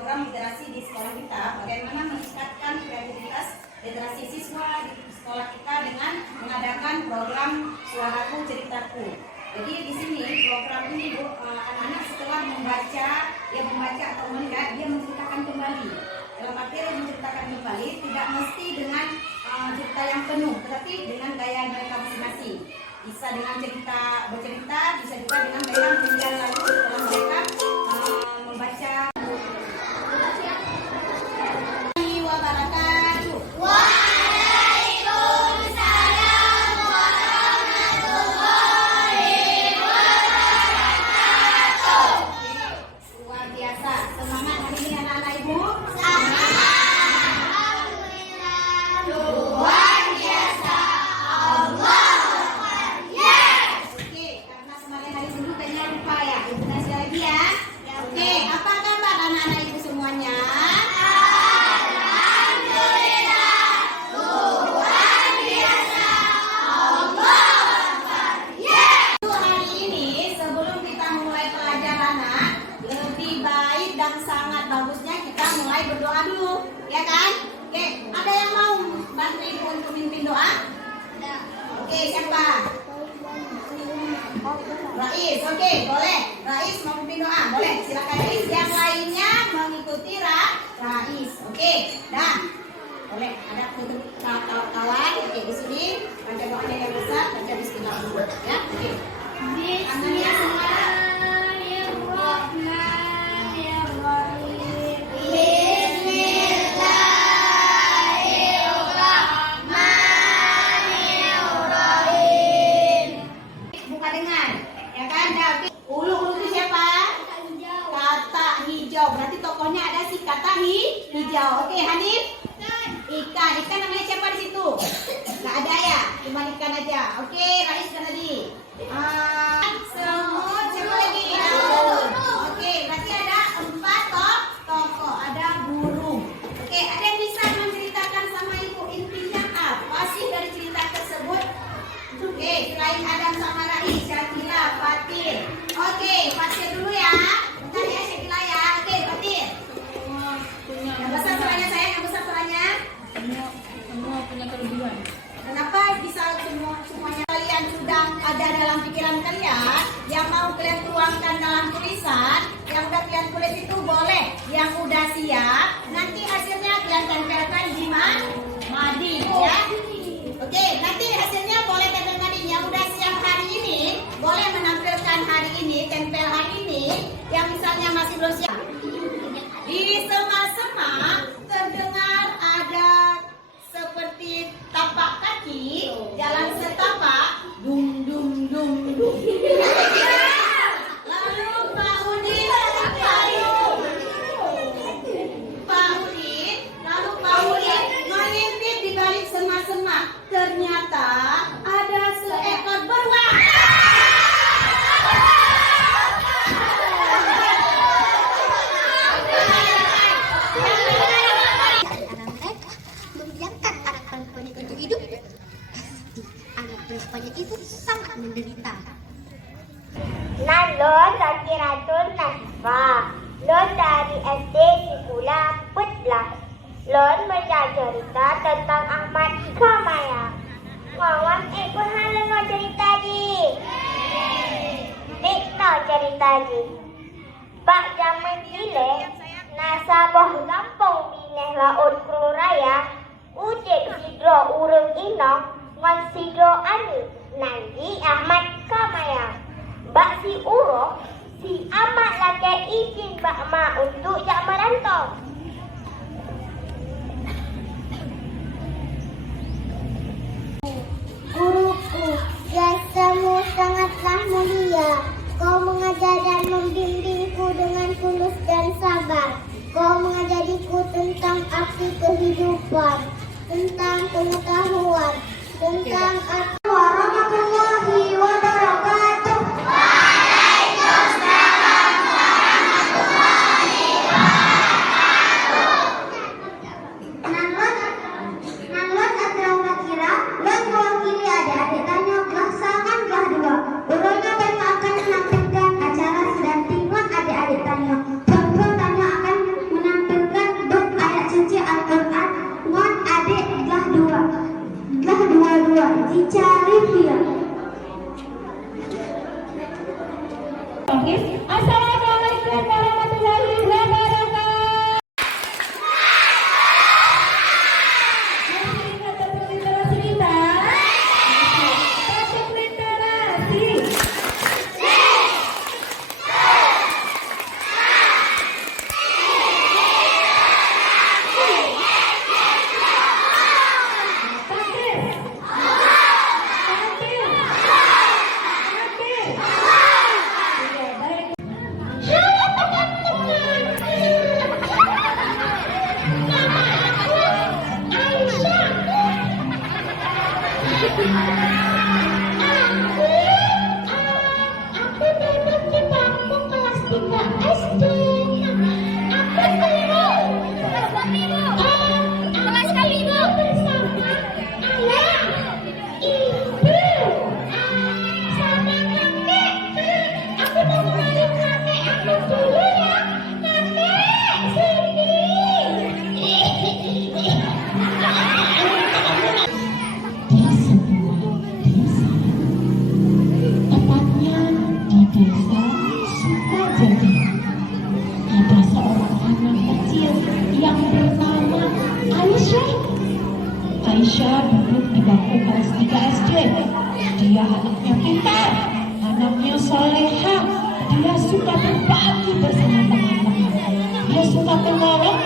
program literasi di sekolah kita, bagaimana meningkatkan kreativitas literasi siswa di sekolah kita dengan mengadakan program Suaraku Ceritaku. Jadi di sini program ini Bu, anak-anak setelah membaca atau melihat, dia menceritakan kembali. Dalam arti menceritakan kembali tidak mesti dengan cerita yang penuh, tetapi dengan gaya mereka masing-masing. Bisa dengan bercerita, bisa juga dengan gaya meninggal lalu setelah mereka membaca. Berdoa dulu, ya kan? Oke, ada yang mau bantu ibu untuk mimpin doa? Ada. Oke, siapa? Rais, oke, boleh. Rais mau mimpin doa, boleh. Silakan Rais. Yang lainnya mengikuti Rais. Oke, dan boleh ada untuk kawan-kawan. Oke, di sini baca doanya yang besar, baca bismillah dulu, ya. Oke. Bismillah semua. Berarti tokohnya ada si kata hijau. Oke, Hanif. Ikan namanya siapa di situ? Nggak ada ya, cuma ikan aja. Oke, Rais kan tadi. Semut, siapa lagi? Oke, berarti ada 4 tokoh. Ada burung. Oke, ada yang bisa menceritakan sama ibu intinya apa sih dari cerita tersebut? Oke, selain Adam sama Rais, Syakila, Fatir. Oke, Fatir dulu ya. Bentar ya, Syakila ya. Oke, Fatir. Yang besar suaranya sayang, yang besar suaranya. Semua punya kelebihan. Kenapa bisa semuanya kalian sudah ada dalam pikiran kalian? Yang mau kalian tuangkan dalam tulisan, yang udah kalian tulis itu boleh. Yang udah siap, nanti hasilnya kalian tempelkan di Madi, ya. Oke, nanti hasilnya boleh tempel Madi. Yang udah siap hari ini, boleh menampilkan hari ini, tempel hari ini. Yang misalnya masih belum siap. Di sema-sema terdengar ada seperti tapak kaki, jalan setapak, dum dum dum dum. Lalu Pak Udin mengintip di balik sema-sema. Ternyata ada seekor beruang. Banyak itu sangat menderita. Nalon Zakiratul Nasfa. Lon dari SD Sikula Putlah. Lon baca cerita tentang Ahmad Kamaya. Ngawam pun halang cerita di. Dikno cerita di. Pak zaman gile nasabah lampung bineh laut Kruraya. Ujek sidro urung ino ngon sidro ani. Nanti Ahmad Kamaya. Bak si Uro, si Ahmad lagi izin Bak Ma untuk jak merantau. Guruku, jasamu sangatlah mulia. Kau mengajar dan membimbingku dengan tulus dan sabar. Kau mengajariku tentang arti kehidupan, tentang pengetahuan, tentang arti warahmatullahi wabarakatuh. Waalaikumsalam warahmatullahi wabarakatuh. Assalamualaikum warahmatullahi wabarakatuh. Masih ingat tentang literasi kita? Topik literasi. Aku duduk di bangku kelas 3 SD. Aku dulu kelas kelima bersama ayah, ibu, sama kakek. Aku mau kenalin kakek aku dulu ya. Kakek, sini. Di sebuah desa, tepatnya di desa Sukajadi, ada seorang anak kecil yang bernama Aisyah. Aisyah duduk di bangku kelas 3 SD. Dia anaknya pintar, anaknya soleha. Dia suka berbagi bersama teman-teman. Dia suka menolong